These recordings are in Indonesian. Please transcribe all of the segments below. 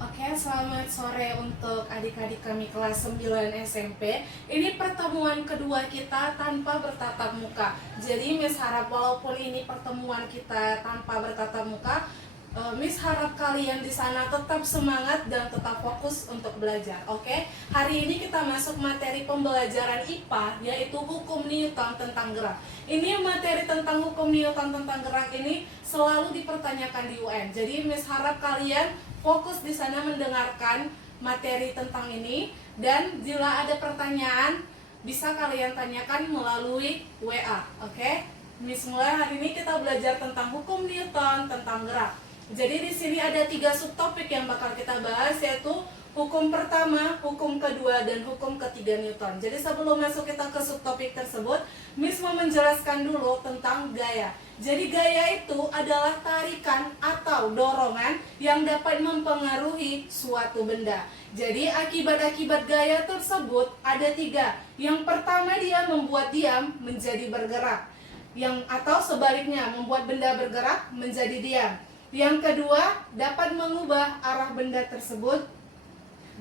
Oke, selamat sore untuk adik-adik kami kelas 9 SMP. Ini pertemuan kedua kita tanpa bertatap muka. Jadi Miss harap walaupun ini pertemuan kita tanpa bertatap muka, Miss harap kalian di sana tetap semangat dan tetap fokus untuk belajar. Oke, hari ini kita masuk materi pembelajaran IPA, yaitu hukum Newton tentang gerak. Ini materi tentang hukum Newton tentang gerak ini selalu dipertanyakan di UN. Jadi Miss harap kalian fokus di sana mendengarkan materi tentang ini, dan bila ada pertanyaan bisa kalian tanyakan melalui WA. Oke? Miss mulai hari ini kita belajar tentang hukum Newton tentang gerak. Jadi di sini ada 3 subtopik yang bakal kita bahas, yaitu hukum pertama, hukum kedua, dan hukum ketiga Newton. Jadi sebelum masuk kita ke subtopik tersebut, Miss mau menjelaskan dulu tentang gaya. Jadi gaya itu adalah tarikan atau dorongan yang dapat mempengaruhi suatu benda. Jadi akibat-akibat gaya tersebut ada 3. Yang pertama, dia membuat diam menjadi bergerak. Atau sebaliknya, membuat benda bergerak menjadi diam. Yang kedua, dapat mengubah arah benda tersebut.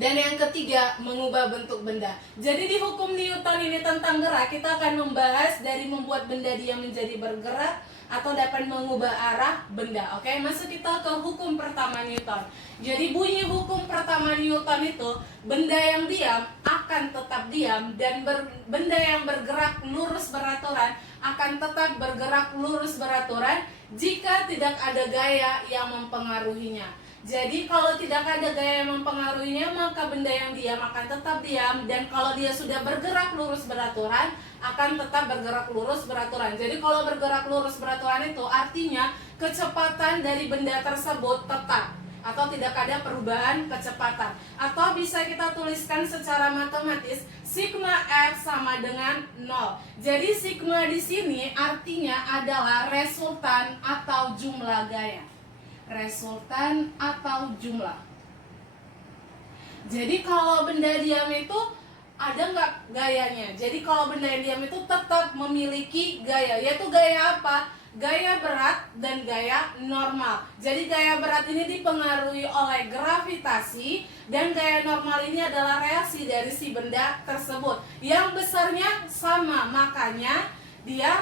Dan yang ketiga, mengubah bentuk benda. Jadi di hukum Newton ini tentang gerak, kita akan membahas dari membuat benda diam menjadi bergerak atau dapat mengubah arah benda. Oke, masuk kita ke hukum pertama Newton. Jadi bunyi hukum pertama Newton itu, benda yang diam akan tetap diam, dan benda yang bergerak lurus beraturan akan tetap bergerak lurus beraturan jika tidak ada gaya yang mempengaruhinya. Jadi kalau tidak ada gaya yang mempengaruhinya, maka benda yang diam akan tetap diam, dan kalau dia sudah bergerak lurus beraturan akan tetap bergerak lurus beraturan. Jadi kalau bergerak lurus beraturan itu artinya kecepatan dari benda tersebut tetap atau tidak ada perubahan kecepatan. Atau bisa kita tuliskan secara matematis, sigma F sama dengan 0. Jadi sigma di sini artinya adalah resultan atau jumlah gaya. Resultan atau jumlah. Jadi kalau benda diam itu ada nggak gayanya? Jadi kalau benda yang diam itu tetap memiliki gaya, yaitu gaya apa? Gaya berat dan gaya normal. Jadi gaya berat ini dipengaruhi oleh gravitasi, dan gaya normal ini adalah reaksi dari si benda tersebut. Yang besarnya sama, makanya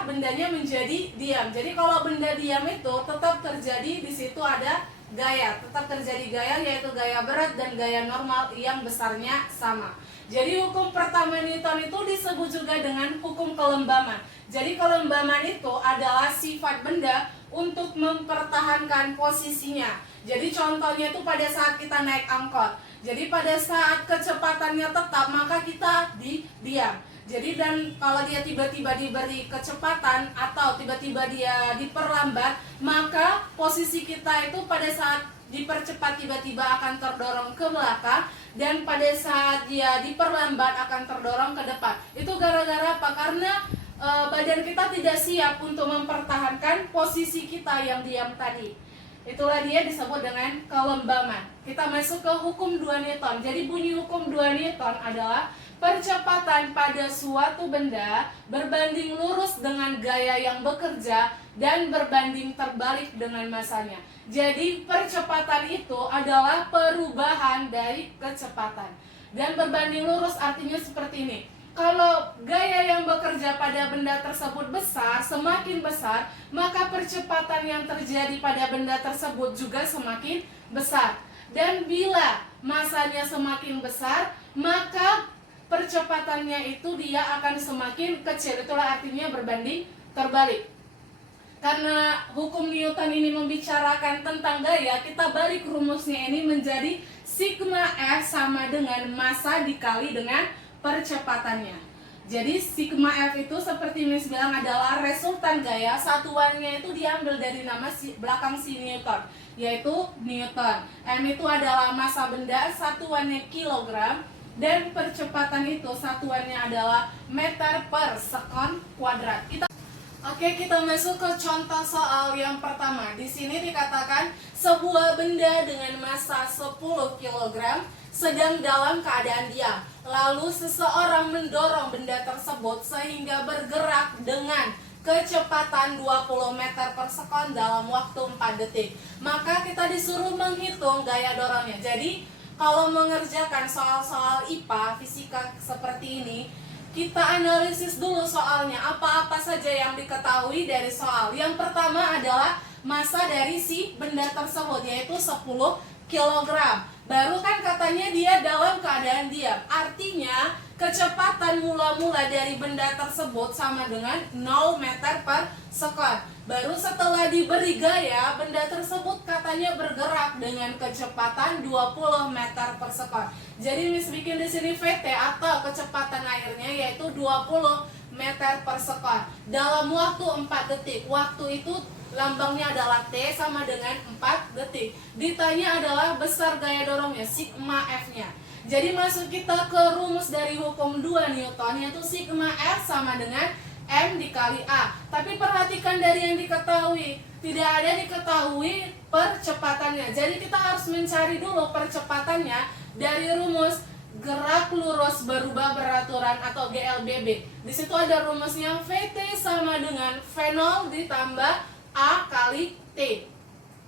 bendanya menjadi diam. Jadi kalau benda diam itu tetap terjadi, di situ ada gaya, tetap terjadi gaya, yaitu gaya berat dan gaya normal yang besarnya sama. Jadi hukum pertama Newton itu disebut juga dengan hukum kelembaman. Jadi kelembaman itu adalah sifat benda untuk mempertahankan posisinya. Jadi contohnya itu pada saat kita naik angkot. Jadi pada saat kecepatannya tetap, maka kita diam. Jadi dan kalau dia tiba-tiba diberi kecepatan atau tiba-tiba dia diperlambat, maka posisi kita itu pada saat dipercepat tiba-tiba akan terdorong ke belakang, dan pada saat dia diperlambat akan terdorong ke depan. Itu gara-gara apa? Karena badan kita tidak siap untuk mempertahankan posisi kita yang diam tadi. Itulah dia disebut dengan kelembaman. Kita masuk ke hukum 2 Newton. Jadi bunyi hukum 2 Newton adalah percepatan pada suatu benda berbanding lurus dengan gaya yang bekerja dan berbanding terbalik dengan masanya. Jadi percepatan itu adalah perubahan dari kecepatan. Dan berbanding lurus artinya seperti ini. Kalau gaya yang bekerja pada benda tersebut besar, semakin besar, maka percepatan yang terjadi pada benda tersebut juga semakin besar. Dan bila masanya semakin besar, maka percepatannya itu dia akan semakin kecil. Itulah artinya berbanding terbalik. Karena hukum Newton ini membicarakan tentang gaya, kita balik rumusnya ini menjadi sigma F sama dengan massa dikali dengan percepatannya. Jadi sigma F itu seperti Miss bilang adalah resultan gaya. Satuannya itu diambil dari nama belakang si Newton, yaitu Newton. M itu adalah massa benda, satuannya kilogram, dan percepatan itu satuannya adalah meter per sekon kuadrat. Kita masuk ke contoh soal yang pertama. Di sini dikatakan sebuah benda dengan massa 10 kg sedang dalam keadaan diam. Lalu seseorang mendorong benda tersebut sehingga bergerak dengan kecepatan 20 meter per sekon dalam waktu 4 detik. Maka kita disuruh menghitung gaya dorongnya. Jadi kalau mengerjakan soal-soal IPA, fisika seperti ini, kita analisis dulu soalnya, apa-apa saja yang diketahui dari soal. Yang pertama adalah massa dari si benda tersebut, yaitu 10 kg. Baru kan katanya dia dalam keadaan diam. Artinya kecepatan mula-mula dari benda tersebut sama dengan 0 meter per sekon. Baru setelah diberi gaya, benda tersebut katanya bergerak dengan kecepatan 20 meter per sekon. Jadi Miss bikin di sini VT atau kecepatan airnya yaitu 20 meter per sekon dalam waktu 4 detik. Waktu itu lambangnya adalah T sama dengan 4 detik. Ditanya adalah besar gaya dorongnya, sigma F-nya. Jadi masuk kita ke rumus dari hukum 2 Newton, yaitu sigma F sama dengan M dikali A. Tapi perhatikan dari yang diketahui, tidak ada diketahui percepatannya. Jadi kita harus mencari dulu percepatannya dari rumus gerak lurus berubah beraturan atau GLBB. Di situ ada rumusnya VT sama dengan V0 ditambah A kali T.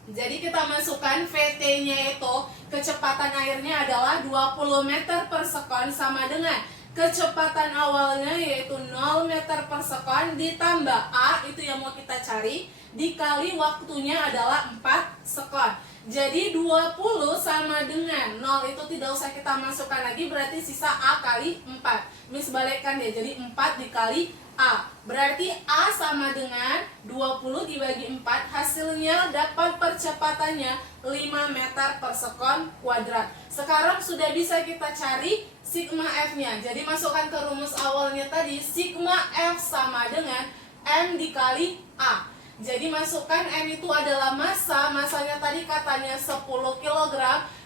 Jadi kita masukkan VT-nya itu, kecepatan airnya adalah 20 meter per sekon sama dengan kecepatan awalnya yaitu 0 meter per sekon ditambah A, itu yang mau kita cari, dikali waktunya adalah 4 sekon. Jadi 20 sama dengan 0, itu tidak usah kita masukkan lagi, berarti sisa A kali 4. Miss balikkan ya, jadi 4 dikali A. Berarti A sama dengan 20 dibagi 4, hasilnya dapat percepatannya 5 meter per sekon kuadrat. Sekarang sudah bisa kita cari sigma F-nya. Jadi masukkan ke rumus awalnya tadi, sigma F sama dengan M dikali A. Jadi masukkan M itu adalah massa, massanya tadi katanya 10 kg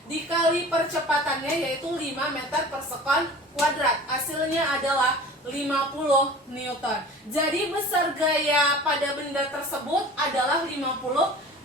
dikali percepatannya yaitu 5 meter per sekon kuadrat. Hasilnya adalah 50 Newton. Jadi besar gaya pada benda tersebut adalah 50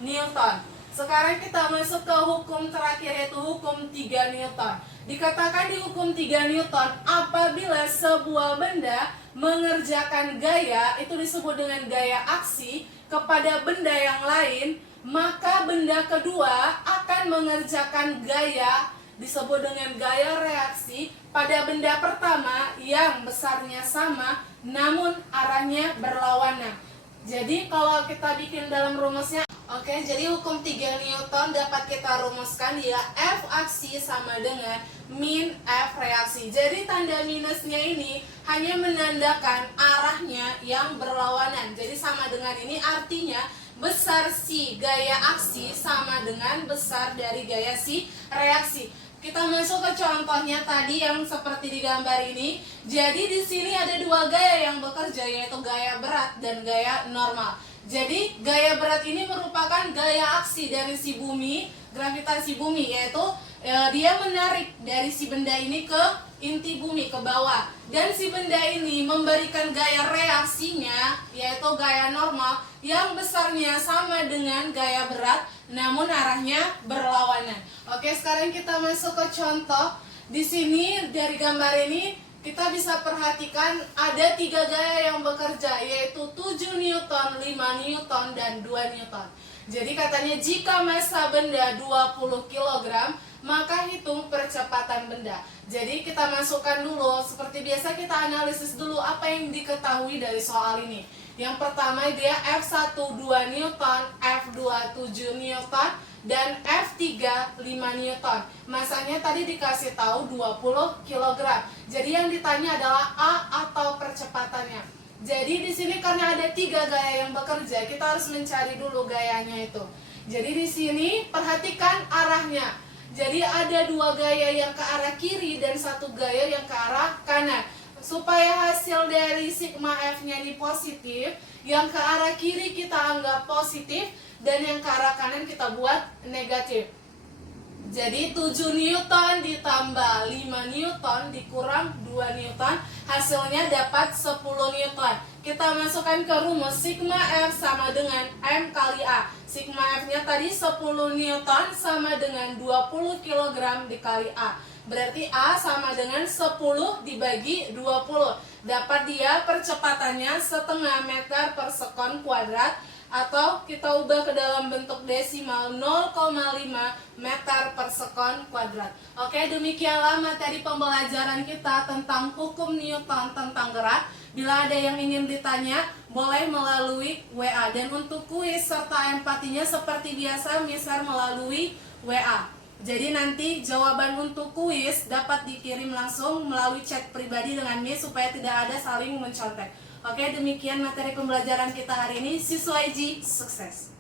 Newton. Sekarang kita masuk ke hukum terakhir yaitu hukum 3 Newton. Dikatakan di hukum 3 Newton, apabila sebuah benda mengerjakan gaya, itu disebut dengan gaya aksi, kepada benda yang lain, maka benda kedua akan mengerjakan gaya, disebut dengan gaya reaksi, pada benda pertama yang besarnya sama, namun arahnya berlawanan. Jadi kalau kita bikin dalam rumusnya, oke, jadi hukum 3 Newton dapat kita rumuskan ya, F aksi sama dengan min F reaksi. Jadi tanda minusnya ini hanya menandakan arahnya yang berlawanan. Jadi sama dengan ini, artinya besar si gaya aksi sama dengan besar dari gaya si reaksi. Kita masuk ke contohnya tadi yang seperti di gambar ini. Jadi di sini ada dua gaya yang bekerja, yaitu gaya berat dan gaya normal. Jadi gaya berat ini merupakan gaya aksi dari si bumi, gravitasi bumi, yaitu dia menarik dari si benda ini ke inti bumi, ke bawah. Dan si benda ini memberikan gaya reaksinya, yaitu gaya normal, yang besarnya sama dengan gaya berat, namun arahnya berlawanan. Oke, sekarang kita masuk ke contoh. Di sini dari gambar ini kita bisa perhatikan ada 3 gaya yang bekerja, yaitu 7 Newton, 5 Newton, dan 2 Newton. Jadi katanya jika massa benda 20 kg, maka hitung percepatan benda. Jadi kita masukkan dulu, seperti biasa kita analisis dulu apa yang diketahui dari soal ini. Yang pertama dia F1 2 Newton, F2 7 Newton, dan F3 5 Newton. Masanya tadi dikasih tahu 20 kg. Jadi yang ditanya adalah A atau percepatannya. Jadi di sini karena ada 3 gaya yang bekerja, kita harus mencari dulu gayanya itu. Jadi di sini perhatikan arahnya. Jadi ada 2 gaya yang ke arah kiri dan 1 gaya yang ke arah kanan. Supaya hasil dari sigma F-nya ini positif, yang ke arah kiri kita anggap positif dan yang ke arah kanan kita buat negatif. Jadi 7 Newton ditambah 5 Newton dikurang 2 Newton, hasilnya dapat 10 Newton. Kita masukkan ke rumus sigma F sama dengan M kali A. Sigma F-nya tadi 10 Newton sama dengan 20 kg dikali A. Berarti A sama dengan 10 dibagi 20. Dapat dia percepatannya setengah meter per sekon kuadrat, atau kita ubah ke dalam bentuk desimal 0,5 meter per sekon kuadrat. Oke, demikianlah materi pembelajaran kita tentang hukum Newton tentang gerak. Bila ada yang ingin ditanya, boleh melalui WA. Dan untuk kuis serta empatinya seperti biasa, Mister melalui WA. Jadi nanti jawaban untuk kuis dapat dikirim langsung melalui chat pribadi dengan Miss supaya tidak ada saling mencontek. Oke, demikian materi pembelajaran kita hari ini. Siswa IJ, sukses!